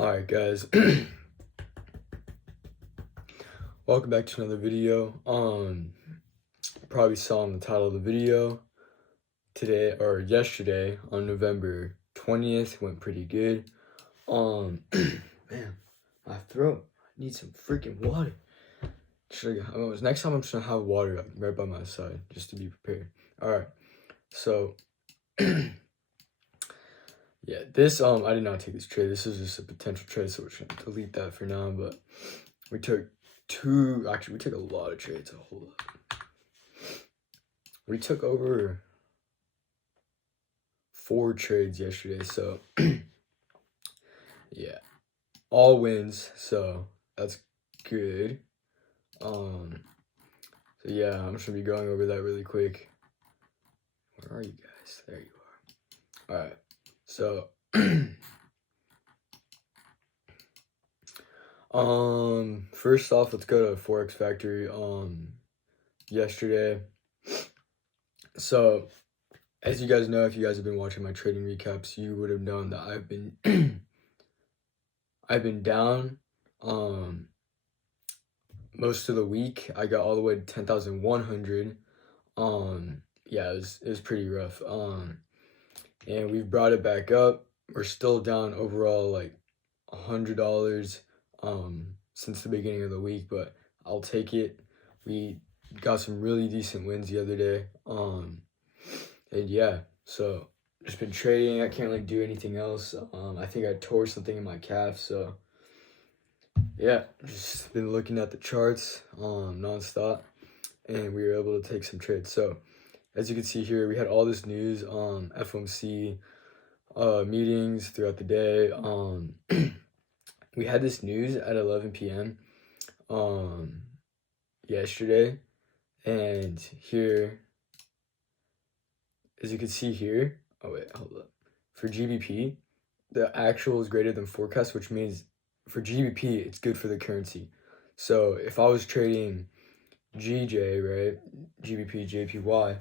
Alright guys, welcome back to another video. Probably saw in the title of the video, today or yesterday on November 20th went pretty good. Man, my throat, I need some freaking water. Next time I'm just gonna have water like, right by my side, just to be prepared. Alright, so yeah, this I did not take this trade. This is just a potential trade, so we're just gonna delete that for now. But we took we took a lot of trades. Hold up. We took over 4 trades yesterday, so yeah, all wins, so that's good. So yeah, I'm just gonna be going over that really quick. Where are you guys? There you are. All right, so first off, let's go to Forex Factory. Yesterday, so as you guys know, if you guys have been watching my trading recaps, you would have known that I've been I've been down most of the week. I got all the way to 10,100. Yeah, it was pretty rough. And we've brought it back up. We're still down overall like $100 since the beginning of the week, but I'll take it. We got some really decent wins the other day. And yeah, so just been trading. I can't really do anything else. I think I tore something in my calf, so yeah, just been looking at the charts nonstop, and we were able to take some trades. So as you can see here, we had all this news on FOMC meetings throughout the day. We had this news at 11 p.m. Yesterday, and here, as you can see here, oh wait, hold up. For GBP, the actual is greater than forecast, which means for GBP, it's good for the currency. So if I was trading GJ, right, GBP, JPY,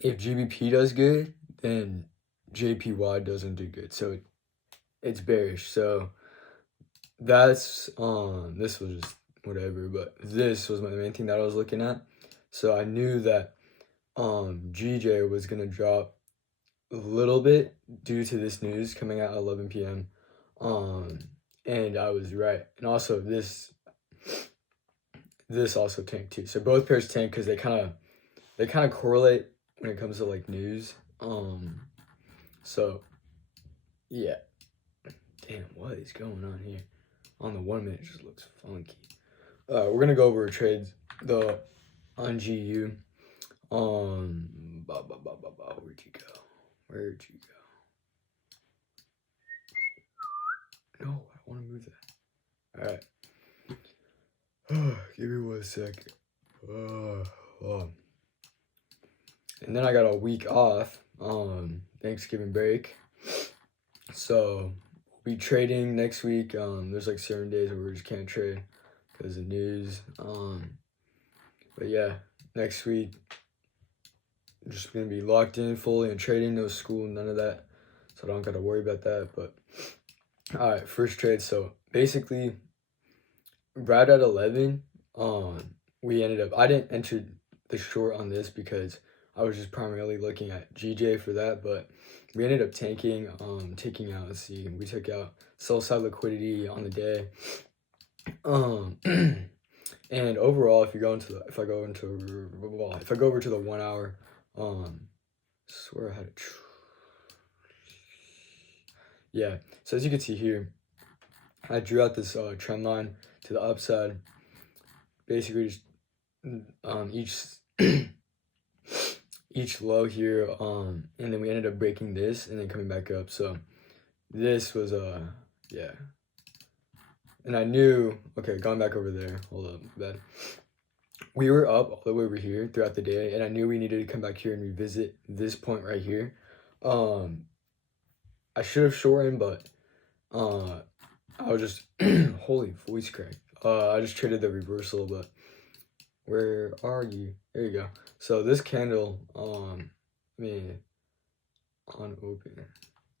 if GBP does good, then JPY doesn't do good. So it's bearish. So that's, this was just whatever, but this was my main thing that I was looking at. So I knew that GJ was going to drop a little bit due to this news coming at 11 p.m. And I was right. And also this also tanked too. So both pairs tanked because they kind of correlate when it comes to like news. So yeah. Damn, what is going on here? On the 1 minute, it just looks funky. We're gonna go over trades on GU. Where'd you go? Where'd you go? No, I want to move that. All right. Give me 1 second. And then I got a week off. Thanksgiving break. So we'll be trading next week. There's like certain days where we just can't trade because of news. But yeah, next week I'm just gonna be locked in fully and trading. No school, none of that. So I don't gotta worry about that. But all right, first trade. So basically, right at 11, we ended up. I didn't enter the short on this because I was just primarily looking at GJ for that, but we ended up taking out, let's see, we took out sell side liquidity on the day. And overall, if I go over to the 1 hour, swear I had yeah. So as you can see here, I drew out this trend line to the upside. Basically, just each low here, and then we ended up breaking this and then coming back up. So this was yeah. And I knew, okay, going back over there, hold up, bad. We were up all the way over here throughout the day, and I knew we needed to come back here and revisit this point right here. I should have shortened, but I was just holy voice crack. I just traded the reversal, but where are you? There you go. So this candle, I mean, on open,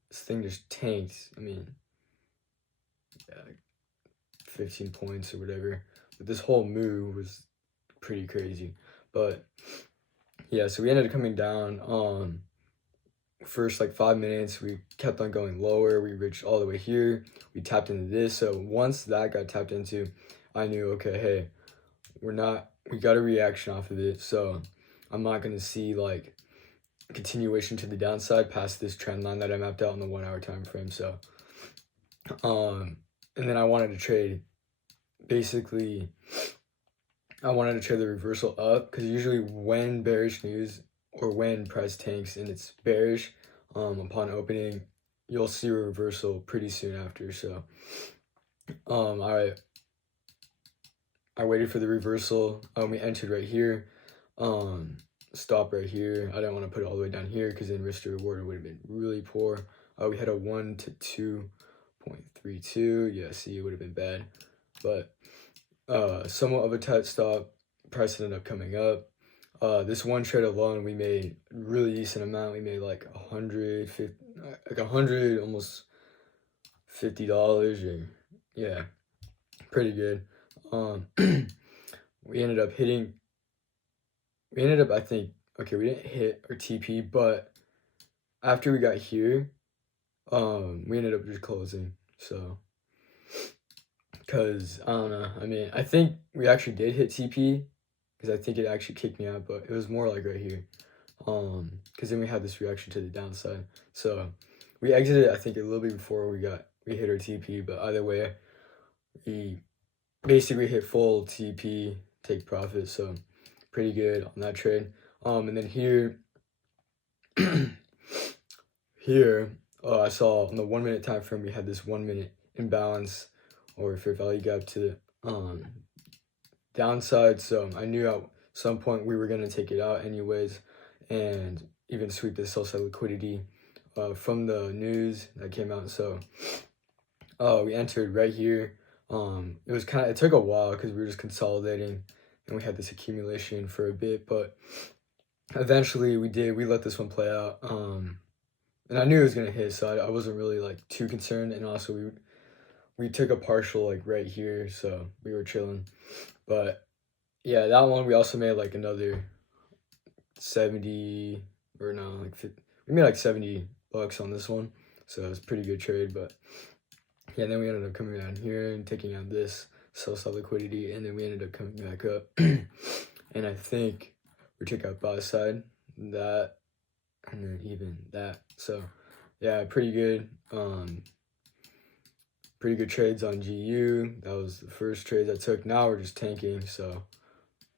this thing just tanked. I mean, yeah, 15 points or whatever. But this whole move was pretty crazy. But yeah, so we ended up coming down. First like 5 minutes, we kept on going lower. We reached all the way here. We tapped into this. So once that got tapped into, I knew, okay, hey, we got a reaction off of it. So I'm not gonna see like continuation to the downside past this trend line that I mapped out in the 1 hour time frame. So and then I wanted to trade basically I wanted to trade the reversal up, because usually when bearish news or when price tanks and it's bearish, upon opening, you'll see a reversal pretty soon after. So I waited for the reversal. We entered right here. Stop right here. I didn't want to put it all the way down here because then risk to reward would have been really poor. We had a 1 to 2.32. Yeah, see, it would have been bad. But somewhat of a tight stop. Price ended up coming up. This one trade alone, we made a really decent amount. We made like 100, almost $50, or yeah, pretty good. We ended up, I think, okay, we didn't hit our TP, but after we got here, we ended up just closing. So, because I don't know, I mean, I think we actually did hit TP, because I think it actually kicked me out, but it was more like right here, because then we had this reaction to the downside. So we exited, I think, a little bit before we hit our TP, but either way, we basically hit full TP, take profit. So pretty good on that trade. And then here I saw on the 1 minute time frame, we had this 1 minute imbalance or fair value gap to the downside. So I knew at some point we were going to take it out anyways, and even sweep the sell side liquidity from the news that came out. So we entered right here. It took a while because we were just consolidating and we had this accumulation for a bit, but eventually we let this one play out. And I knew it was gonna hit, so I wasn't really like too concerned. And also we took a partial like right here, so we were chilling. But yeah, that one we also made like another 70, or no, like 50, we made like $70 on this one, so it was a pretty good trade. But yeah, and then we ended up coming down here and taking out this sell side liquidity, and then we ended up coming back up. And I think we took out buy side, that, and then even that. So yeah, pretty good. Pretty good trades on GU. That was the first trades I took. Now we're just tanking, so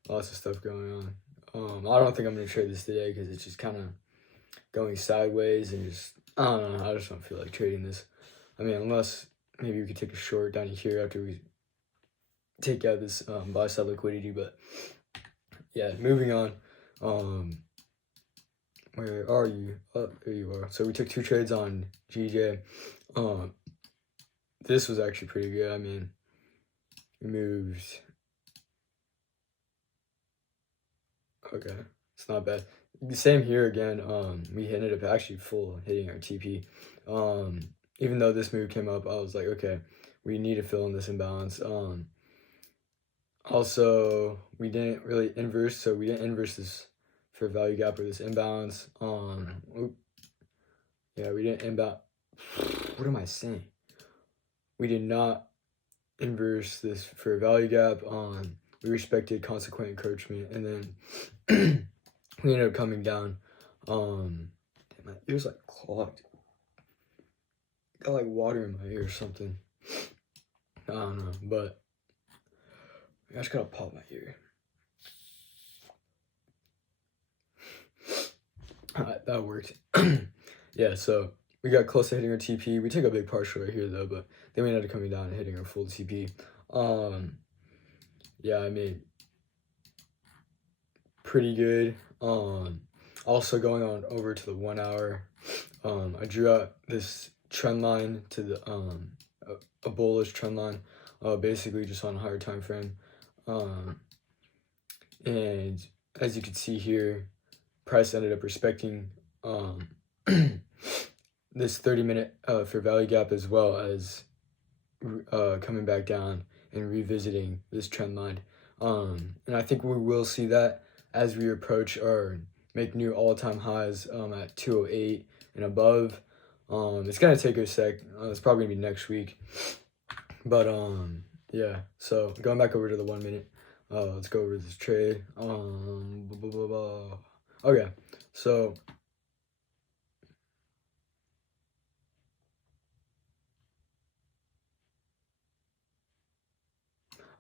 lots of stuff going on. I don't think I'm gonna trade this today because it's just kind of going sideways, and just, I don't know, I just don't feel like trading this. I mean, unless maybe we could take a short down here after we take out this buy side liquidity. But yeah, moving on. Where are you? Oh, there you are. So we took 2 trades on GJ. This was actually pretty good. I mean, we moved. Okay, it's not bad. The same here again. We ended up actually full hitting our TP. Even though this move came up, I was like, okay, we need to fill in this imbalance. Also, we didn't really inverse, so we didn't inverse this fair value gap or this imbalance. Yeah, we didn't inbound. What am I saying? We did not inverse this fair value gap. We respected consequent encouragement, and then we ended up coming down. My ears like clogged. Got like water in my ear or something. I don't know, but I just gotta pop my ear. Alright, that worked. Yeah, so we got close to hitting our TP. We took a big partial right here though, but then we ended up coming down and hitting our full TP. Yeah, I mean, pretty good. Also going on over to the 1 hour, I drew out this trend line to the a bullish trend line, basically just on a higher time frame. And as you can see here, price ended up respecting this 30-minute fair value gap, as well as coming back down and revisiting this trend line. And I think we will see that as we approach or make new all-time highs at 208 and above. It's gonna take a sec. It's probably gonna be next week. But yeah. So going back over to the 1 minute. Let's go over this trade. Okay. So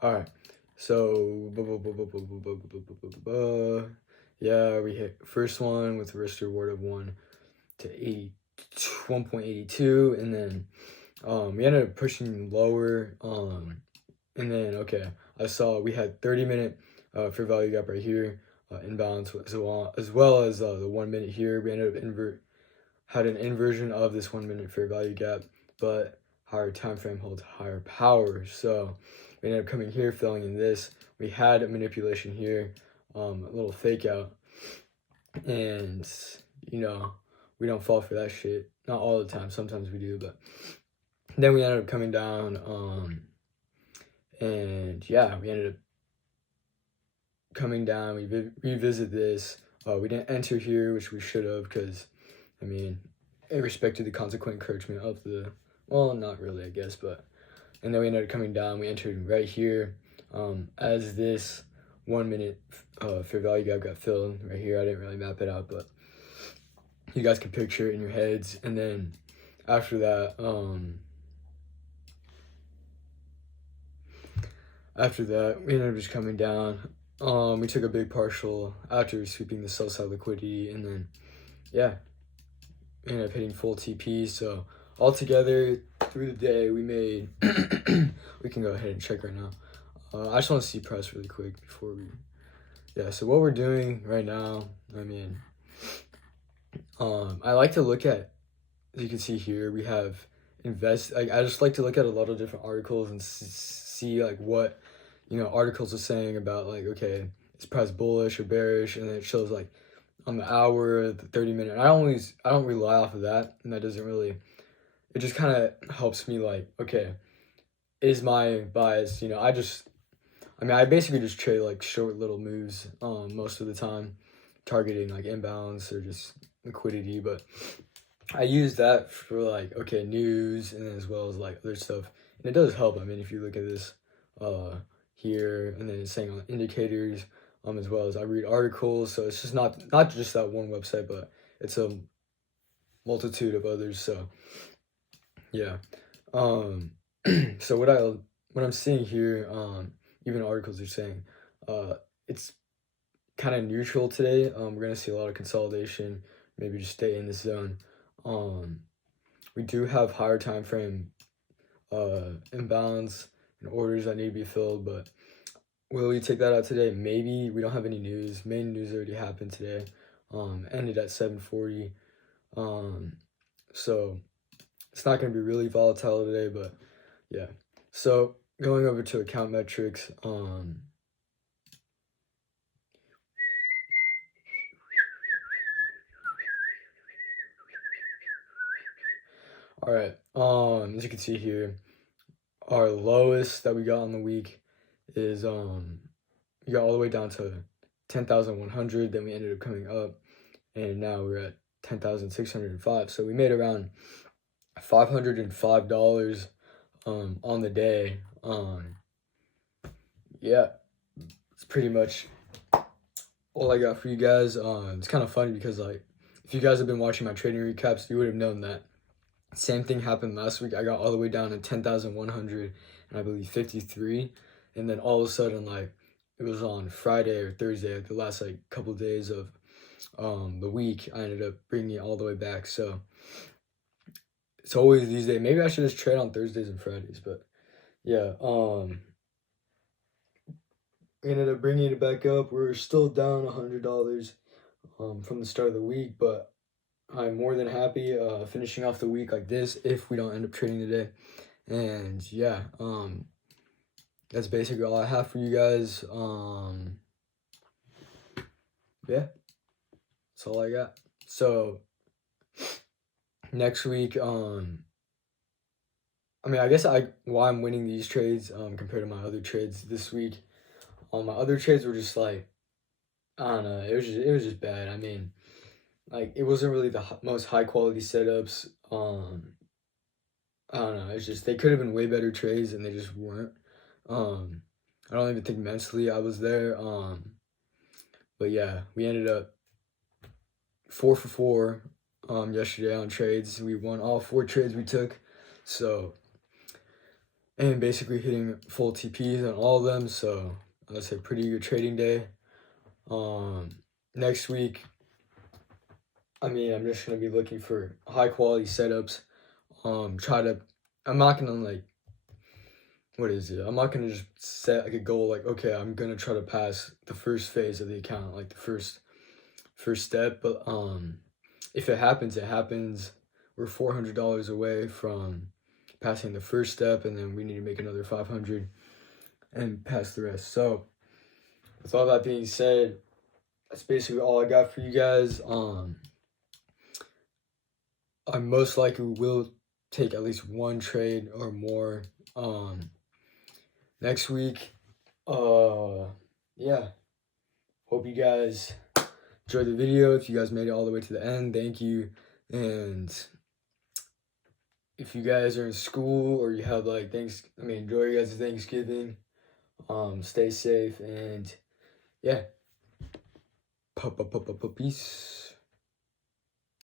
all right. So yeah, we hit first one with a risk reward of 1 to 1.82, and then we ended up pushing lower. And then okay, I saw we had 30-minute fair value gap right here, inbounds as well as the 1 minute here. We ended up had an inversion of this 1 minute fair value gap, but higher time frame holds higher power. So we ended up coming here, filling in this. We had a manipulation here, a little fake out, and you know, we don't fall for that shit. Not all the time. Sometimes we do, but then we ended up coming down, and yeah, we ended up coming down. We revisit this. We didn't enter here, which we should have, because I mean, it respected the consequent encouragement of the, well, not really, I guess, but, and then we ended up coming down. We entered right here, as this 1 minute fair value gap got filled right here. I didn't really map it out, but you guys can picture it in your heads. And then after that, we ended up just coming down. We took a big partial after sweeping the sell side liquidity, and then yeah, ended up hitting full TP. So altogether through the day we made we can go ahead and check right now. I just want to see price really quick before we, yeah, so what we're doing right now, I mean, I like to look at, as you can see here, we have I just like to look at a lot of different articles and see like what, you know, articles are saying about like, okay, is price bullish or bearish, and then it shows like on the hour, the 30-minute. I don't rely off of that, and that doesn't really, it just kind of helps me like, okay, is my bias, you know, I basically just trade like short little moves most of the time, targeting like inbounds or just liquidity, but I use that for like, okay, news, and as well as like other stuff, and it does help. I mean, if you look at this here, and then it's saying on indicators, as well as I read articles, so it's just not just that one website, but it's a multitude of others. So yeah, so what I'm seeing here, even articles are saying, it's kind of neutral today. We're gonna see a lot of consolidation, maybe just stay in this zone. We do have higher time frame imbalance and orders that need to be filled, but will we take that out today? Maybe. We don't have any news. Main news already happened today. Ended at 7:40. So it's not going to be really volatile today, but yeah. So going over to account metrics. All right. As you can see here, our lowest that we got on the week is we got all the way down to 10,100. Then we ended up coming up, and now we're at 10,605. So we made around $505 on the day. Yeah, it's pretty much all I got for you guys. It's kind of funny because like if you guys have been watching my trading recaps, you would have known that same thing happened last week. I got all the way down to 10,100 and I believe 53, and then all of a sudden, like, it was on Friday or Thursday, like the last like couple of days of the week, I ended up bringing it all the way back. So it's always these days. Maybe I should just trade on Thursdays and Fridays, but yeah, we ended up bringing it back up. We're still down $100 from the start of the week, but I'm more than happy finishing off the week like this if we don't end up trading today. And yeah, that's basically all I have for you guys. Yeah, that's all I got. So next week, I mean, I guess why I'm winning these trades compared to my other trades this week. My other trades were just like, I don't know, it was just bad. I mean, like it wasn't really the most high quality setups. I don't know. It's just they could have been way better trades and they just weren't. I don't even think mentally I was there. But yeah, we ended up 4 for 4 yesterday on trades. We won all 4 trades we took. So, and basically hitting full TPs on all of them. So that's a pretty good trading day. Next week, I mean, I'm just gonna be looking for high quality setups. I'm not gonna like, what is it? I'm not gonna just set like a goal like, okay, I'm gonna try to pass the first phase of the account, like the first step. But if it happens, it happens. We're $400 away from passing the first step, and then we need to make another 500 and pass the rest. So with all that being said, that's basically all I got for you guys. I most likely will take at least one trade or more next week. Yeah. Hope you guys enjoyed the video. If you guys made it all the way to the end, thank you. And if you guys are in school or you have like enjoy your guys' Thanksgiving. Stay safe and yeah. Peace.